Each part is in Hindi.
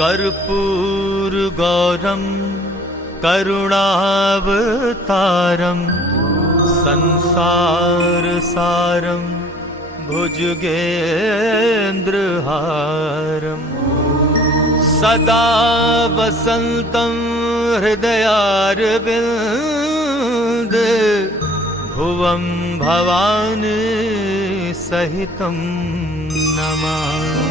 कर्पूरगौरं करुणावतारं संसारसारं भुजगेन्द्रहारं सदा वसन्तं हृदयारविन्दे भुवं भवानी सहितं नमामि।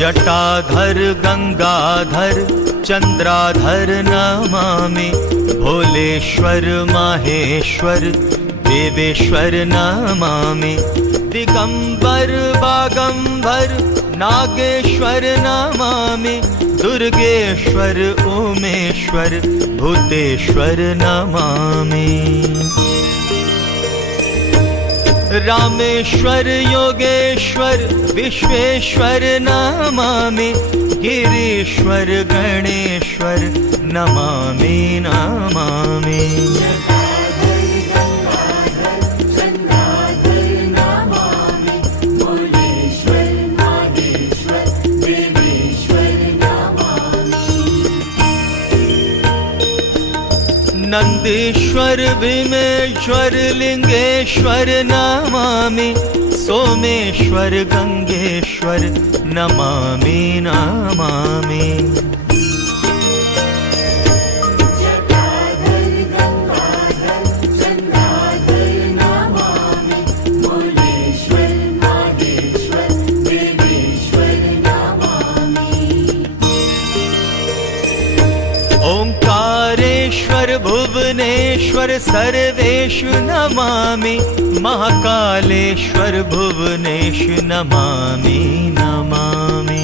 जटाधर गंगाधर चंद्राधर नमामि, भोलेश्वर माहेश्वर देवेश्वर नमामि, दिगंबर बागंबर नागेश्वर नमामि, दुर्गेश्वर उमेश्वर भूतेश्वर नमामि, रामेश्वर योगेश्वर विश्वेश्वर नमामि, गिरीश्वर गणेश्वर नमामि नमामि। नंदीश्वर भीमेश्वर लिंगेश्वर नमामि, सोमेश्वर गंगेश्वर नमामि नमामि। ओंकारेश्वर भुवनेश्वर सर्वेश नमामि, महाकालेश्वर भुवनेश नमामि नमामि।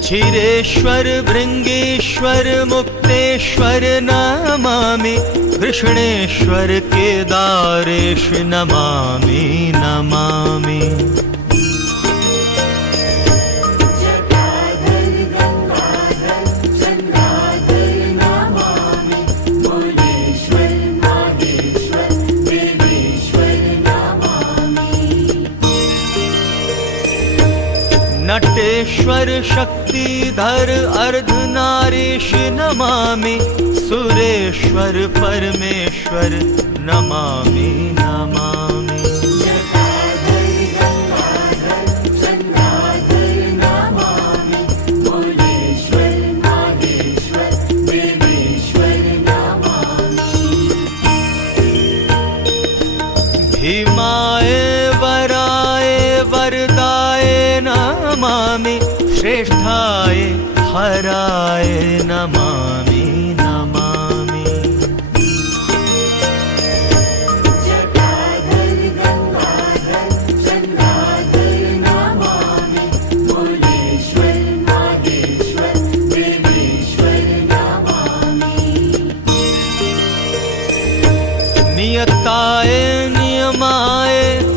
क्षीरेश्वर भृंगेश्वर मुक्तेश्वर नमामि, कृष्णेश्वर केदारेश नमामि नमामि। नटेश्वर शक्तिधर अर्धनारीश नमामि, सुरेश्वर परमेश्वर नमामि नमामि। भीमाय वराय वरदाय नमामि, श्रेष्ठाय हराय नमामि नमामि। नियताय नियमाय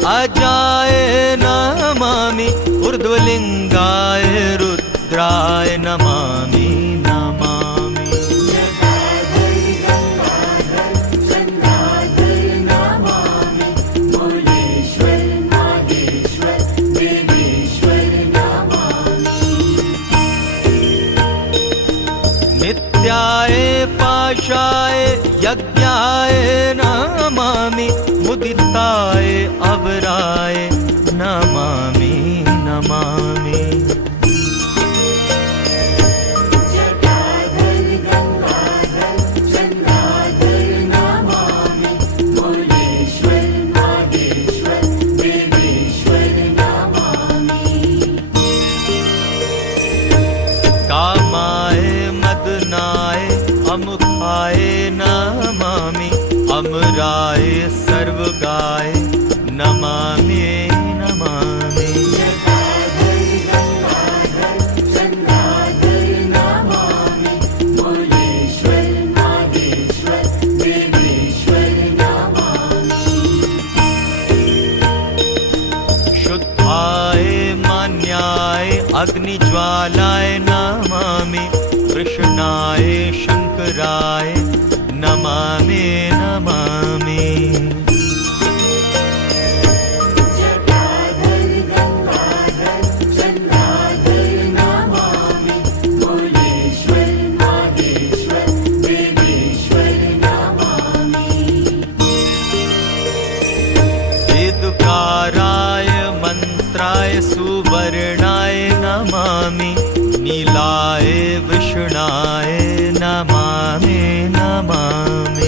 अजाय नमामि, ऊर्ध्वलिंगाय रुद्राय नमामि नमामि। नित्याय पाशाय यज्ञाय नमामि, मुदिताय अवराय नमामि नमामि। कामाय मदनाय अमुखाय नमामि, समराय सर्वगाय नमामि नमामि। अग्निज्वालाय नमामि कृष्णाय शंकराय नमामि नमामि। वेदकाराय मंत्राय सुवर्णाय नमामि नीलाय वृषणाय नमामि नमामि।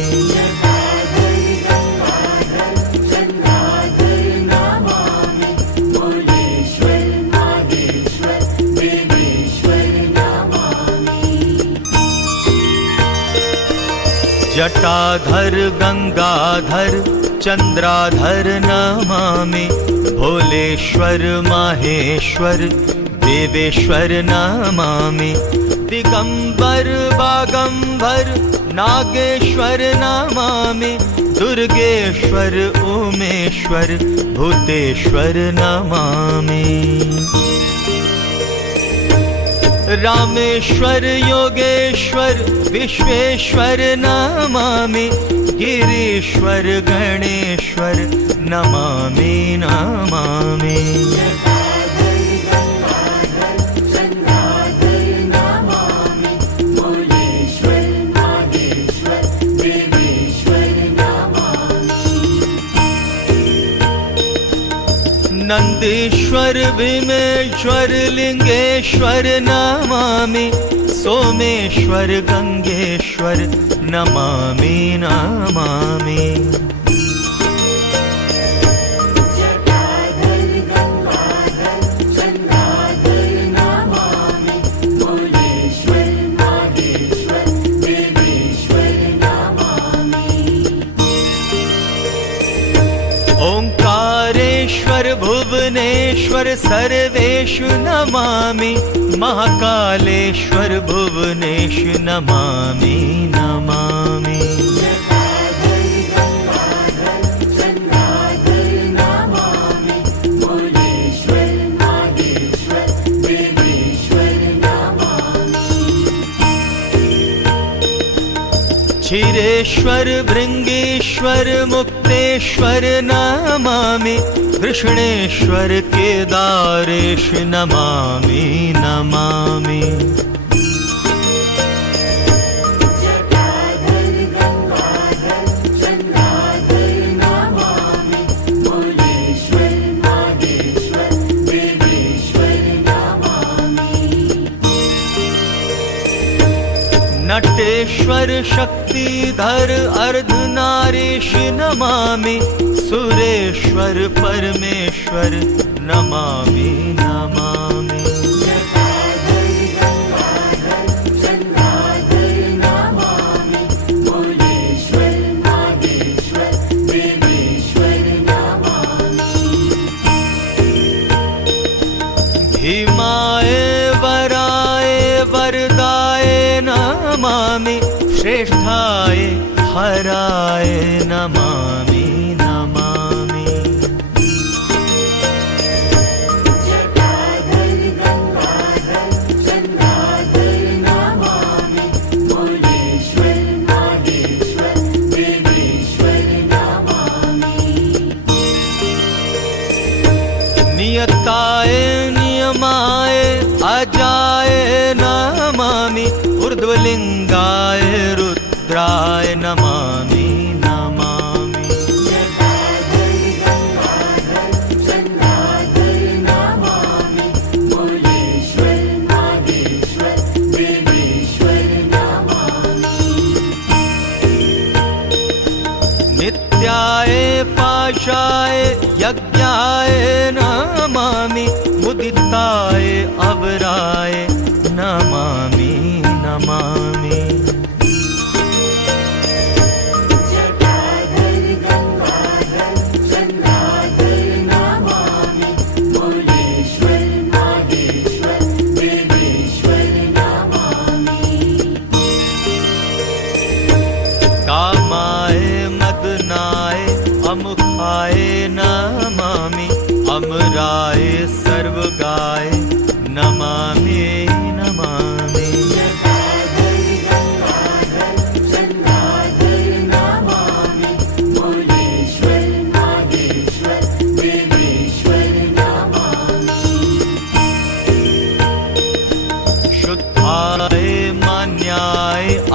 जटाधर गंगाधर चंद्राधर नमामि भोलेश्वर माहेश्वर देवेश्वर नमामि। दिगंबर बागंबर नागेश्वर नमामि दुर्गेश्वर उमेश्वर भूतेश्वर नमामि। रामेश्वर योगेश्वर विश्वेश्वर नमामि गिरीश्वर गणेश्वर नमामि नमामि। नंदीश्वर भीमेश्वर लिंगेश्वर नमामि सोमेश्वर गंगेश्वर नमामि नमामि। ओंकारेश्वर भुवनेश्वर सर्वेश नमामि महाकालेश्वर भुवनेश नमामि नमामि। क्षीरेश्वर भृंगेश्वर मुक्तेश्वर नमामि कृष्णेश्वर केदारेश नमामि नमामि। नटेश्वर शक्तिधर अर्धनारीश नमामि सुरेश्वर परमेश्वर नमामि नमामि। भीमाय वराय वरदाय नमामि श्रेष्ठाय हराय नमामि नमामि। नियताय नियमाय अजाय नमामि ऊर्ध्वलिंगाय रुद्राय नमामि नमामि। नित्याय पाशाय यज्ञाय नमामि मुदिताय अवराय नमामि नमामि। कामाय मदनाय अमुखाय नमामि अमराय सर्वगाय नमामि नमामि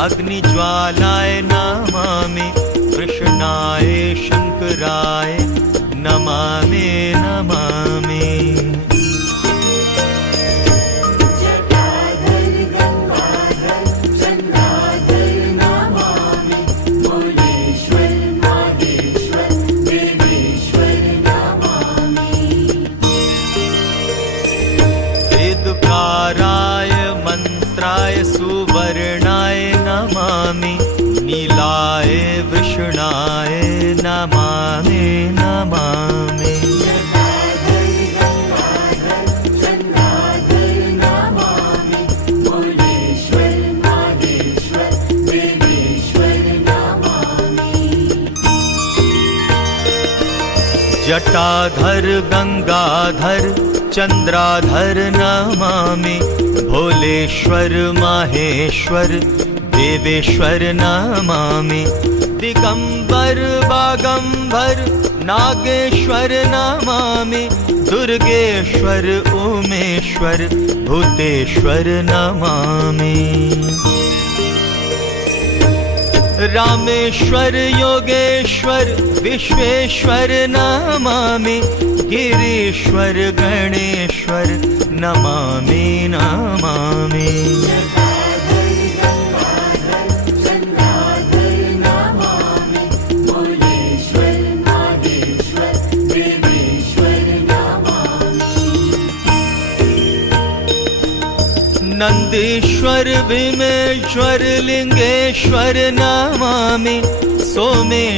अग्निज्वालाय नमामि कृष्णाय शंकराय नमामि नमामि वेदकाराय मंत्राय सुवर्णाय नमामि नीलाय वृषणाय नमामि नमामि जटाधर गंगाधर चंद्राधर नमामि भोलेश्वर माहेश्वर देवेश्वर नमामि दिगंबर बागंबर नागेश्वर नमामि दुर्गेश्वर उमेश्वर भूतेश्वर नमामि रामेश्वर योगेश्वर विश्वेश्वर नमामि गिरीश्वर गणेश्वर नमामि नमामि नंदीश्वर भीमेश्वर लिंगेश्वर नमामि सोमेश्वर